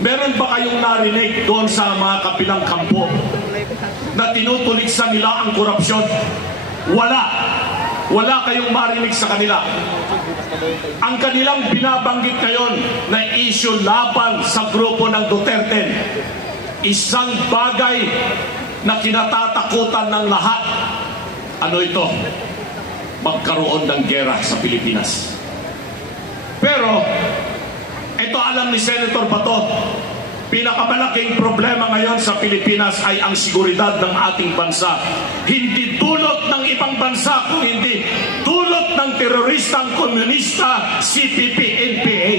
Meron ba kayong narinig doon sa mga kabilang kampo na tinutuligsan nila ang korupsyon? Wala. Wala kayong marinig sa kanila. Ang kanilang binabanggit ngayon na issue laban sa grupo ng Duterte, isang bagay na kinatatakutan ng lahat. Ano ito? Magkaroon ng giyera sa Pilipinas. Pero ito, alam ni Senator Bato, pinakamalaking problema ngayon sa Pilipinas ay ang seguridad ng ating bansa. Hindi dulot ng ibang bansa, kung hindi dulot ng teroristang komunista, CPP, NPA.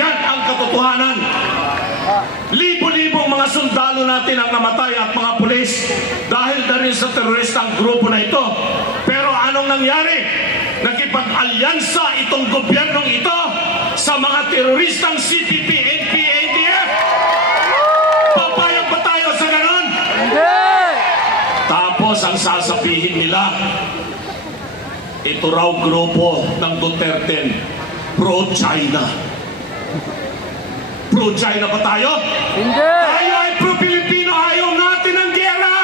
Yan ang katotohanan. Libo-libong mga sundalo natin ang namatay at mga pulis dahil na rin sa teroristang grupo na ito. Pero anong nangyari? Nakipag-alyansa itong gobyernong ito sa mga teroristang CPP, NPA, NDF. Papayag ba tayo sa ganon? Tapos ang sasabihin nila, ito raw grupo ng Duterte, pro-China. Pro-China ba tayo? Hindi! Tayo ay pro-Pilipino, ayaw natin ang giyera.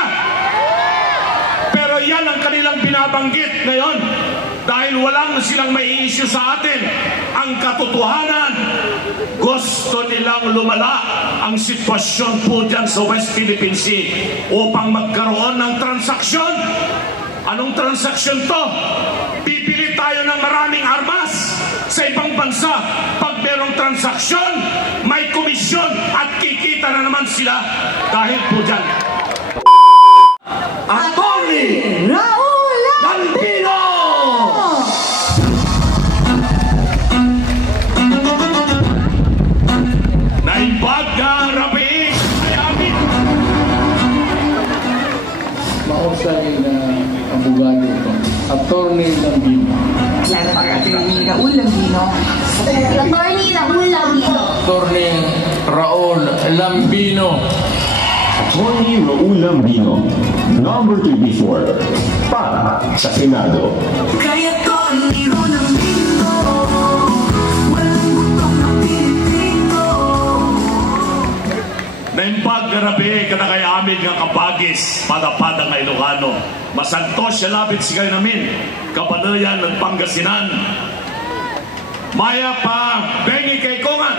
Pero yan ang kanilang binabanggit ngayon. Dahil walang silang may issue sa atin. Ang katotohanan, gusto nilang lumala ang sitwasyon po dyan sa West Philippine Sea upang magkaroon ng transaksyon. Anong transaksyon to? Bibili tayo ng maraming armas sa ibang bansa. Pag merong transaksyon, may komisyon at kikita na naman sila dahil po dyan. Attorney Raul Lambino! Naipagkarabi ay amin. Mausay na abogado ito. Attorney Lambino. Attorney Raul Lambino. Attorney Raul Lambino. Attorney Raul Lambino. Attorney Raul Lambino, number 34, para sa Senado. Kaya Attorney Raul Lambino, walang butong ng Pilipino. Naimpagkarabi kada kay amin nga kapagis, padapad ang Ilocano. Masantos siya labit sigay namin, Kabanayan ng Pangasinan. Maya pa, bengi kay Kongan.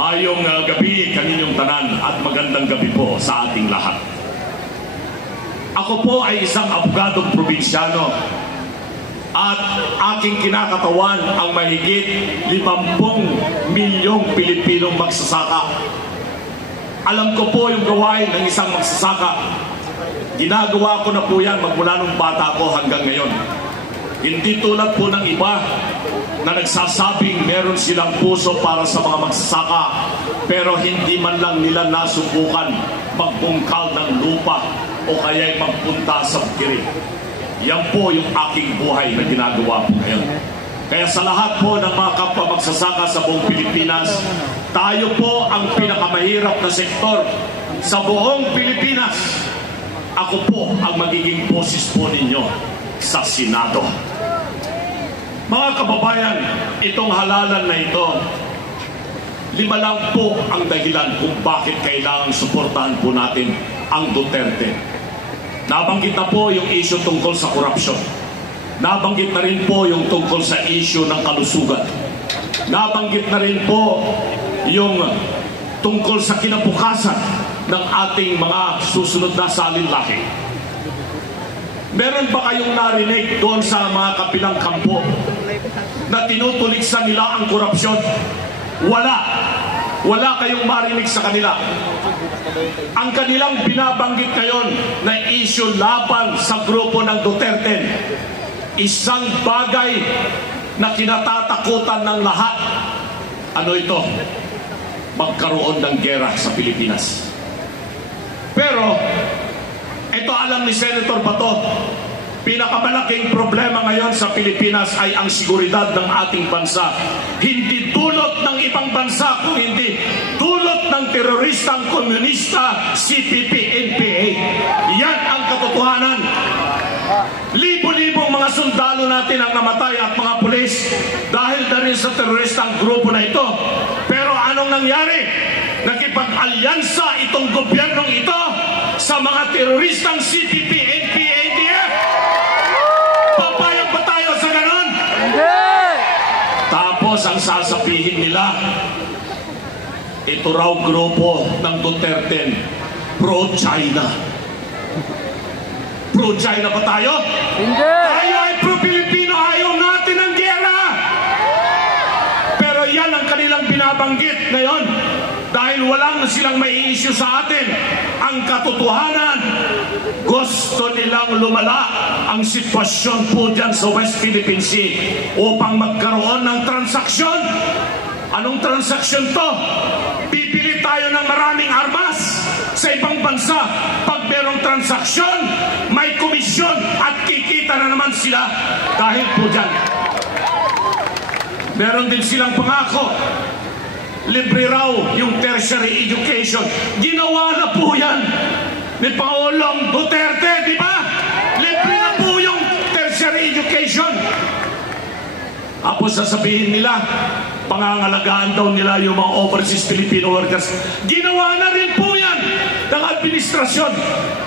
Mayong gabi kaninyong tanan at magandang gabi po sa ating lahat. Ako po ay isang abogadong probinsyano at aking kinakatawan ang mahigit 50 milyong Pilipinong magsasaka. Alam ko po yung gawain ng isang magsasaka. Ginagawa ko na po yan magmula nung bata ko hanggang ngayon. Hindi tulad po ng iba na nagsasabing meron silang puso para sa mga magsasaka pero hindi man lang nila nasubukan magbungkal ng lupa o kaya'y magpunta sa bukiri. Yan po yung aking buhay na ginagawa po ngayon. Kaya sa lahat po ng mga kapwa magsasaka sa buong Pilipinas, tayo po ang pinakamahirap na sektor sa buong Pilipinas. Ako po ang magiging boses po ninyo sa Senado. Mga kababayan, itong halalan na ito, 5 lang po ang dahilan kung bakit kailangang suportahan po natin ang Duterte. Nabanggit na po yung issue tungkol sa korupsyon. Nabanggit na rin po yung tungkol sa issue ng kalusugan. Nabanggit na rin po yung tungkol sa kinabukasan ng ating mga susunod na salinlahi. Meron ba kayong narinig doon sa mga kabilang kampo na tinutuligsan nila ang korupsyon? Wala. Wala kayong marinig sa kanila. Ang kanilang binabanggit ngayon na issue laban sa grupo ng Duterte, isang bagay na kinatatakutan ng lahat. Ano ito? Magkaroon ng giyera sa Pilipinas. Pero ito, alam ni Senator Bato, pinakamalaking problema ngayon sa Pilipinas ay ang seguridad ng ating bansa. Hindi dulot ng ibang bansa, kung hindi dulot ng teroristang komunista, CPP, NPA. Yan ang katotohanan. Libo-libong mga sundalo natin ang namatay at mga pulis dahil na rin sa teroristang grupo na ito. Pero nangyari? Nakipag-alyansa itong gobyernong ito sa mga teroristang CPP, NPA, ADF. Papayag ba tayo sa ganon? Tapos ang sasabihin nila, ito raw grupo ng Duterte, pro-China. Pro-China ba tayo? Tayo ay pro-Pilipino, ayaw natin ang gera. Pero yan ang kanilang binabanggit ngayon. Dahil walang silang may issue sa atin. Ang katotohanan, gusto nilang lumala ang sitwasyon po dyan sa West Philippine Sea upang magkaroon ng transaksyon. Anong transaksyon to? Bibili tayo ng maraming armas sa ibang bansa. Pag merong transaksyon, may komisyon at kikita na naman sila dahil po dyan. Meron din silang pangako. Libre raw yung tertiary education. Ginawa na po yan ni Pangulong Duterte, di ba? Libre na po yung tertiary education. Tapos sasabihin nila, pangangalagaan daw nila yung mga overseas Filipino workers. Ginawa na rin po yan ng administrasyon.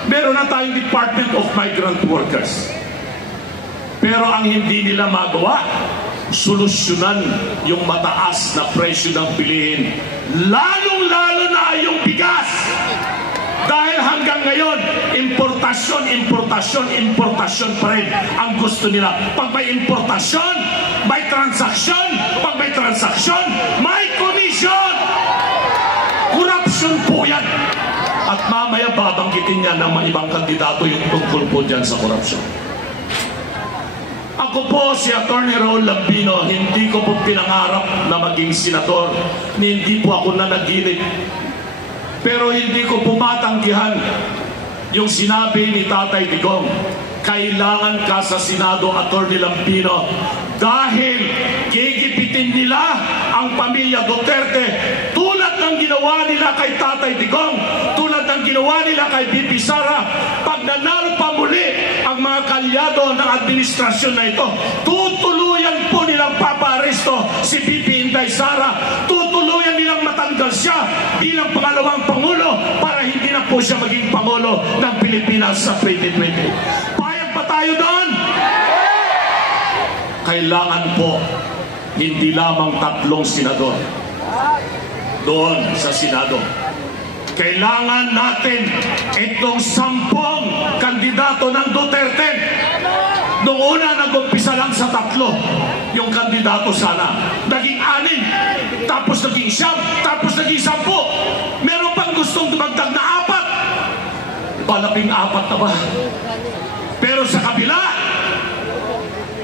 Meron na tayong Department of Migrant Workers. Pero ang hindi nila magawa, solusyonan yung mataas na presyo ng bilihin. Lalong-lalo na yung bigas. Dahil hanggang ngayon, importasyon pa rin ang gusto nila. Pag may importasyon, may transaksyon. Pag may transaksyon, may komisyon. Corruption po yan. At mamaya babanggitin niya ng mga ibang kandidato yung tungkol po dyan sa corruption. Ako po si Atty. Raul Lambino, hindi ko po pinangarap na maging senador. Hindi po ako nanaginip. Pero hindi ko pumatanggihan yung sinabi ni Tatay Digong, kailangan ka sa Senado, Atty. Lambino, dahil gigipitin nila ang pamilya Duterte tulad ng ginawa nila kay Tatay Digong, tulad ng ginawa nila kay BP Sara. Pag nanalo pa muli ang mga kalyado ng administrasyon na ito, tutuluyan po nilang papaaresto si BP Inday Sara, tutuluyan nilang matanggal siya bilang pangalawang Pangulo para hindi na po siya maging Pangulo ng Pilipinas sa 2020. Payag pa tayo doon? Kailangan po hindi lamang 3 senador doon sa Senado. Kailangan natin itong 10 kandidato ng Duterte. Noong una, nag-umpisa lang sa 3 yung kandidato sana. Naging 6, tapos naging 9, tapos naging 10. Meron pang gustong dumagdag na 4. Palabing 4 na ba? Pero sa kabila,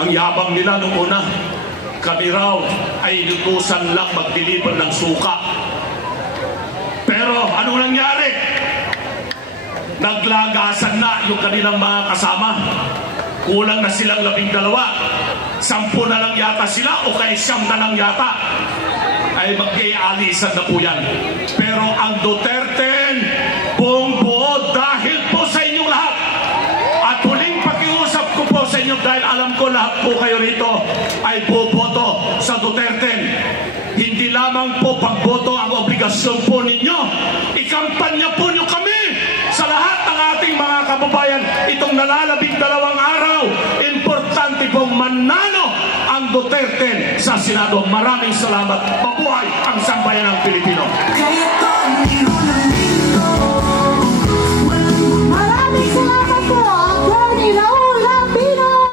ang yabang nila noong una, kami raw ay inutusan lang mag-deliver ng suka. Pero anong nangyari? Naglagasan na yung kanilang mga kasama. Kulang na silang 12. 10 na lang yata sila o kaya 9 na lang yata. Ay mag-ialisan na po yan. Pero ang Duterte, buong buo dahil po sa inyong lahat. At huling pakiusap ko po sa inyo dahil alam ko lahat po kayo rito ay boboto sa Duterte. Hindi lamang po pagboto ang obligasyon po ninyo. Ikampanya po nyo kami sa lahat ng ating mga kababayan. Itong nalalabing 2 araw, importante pong manalo ang Duterte sa Senado. Maraming salamat. Mabuhay ang sambayan ng Pilipino.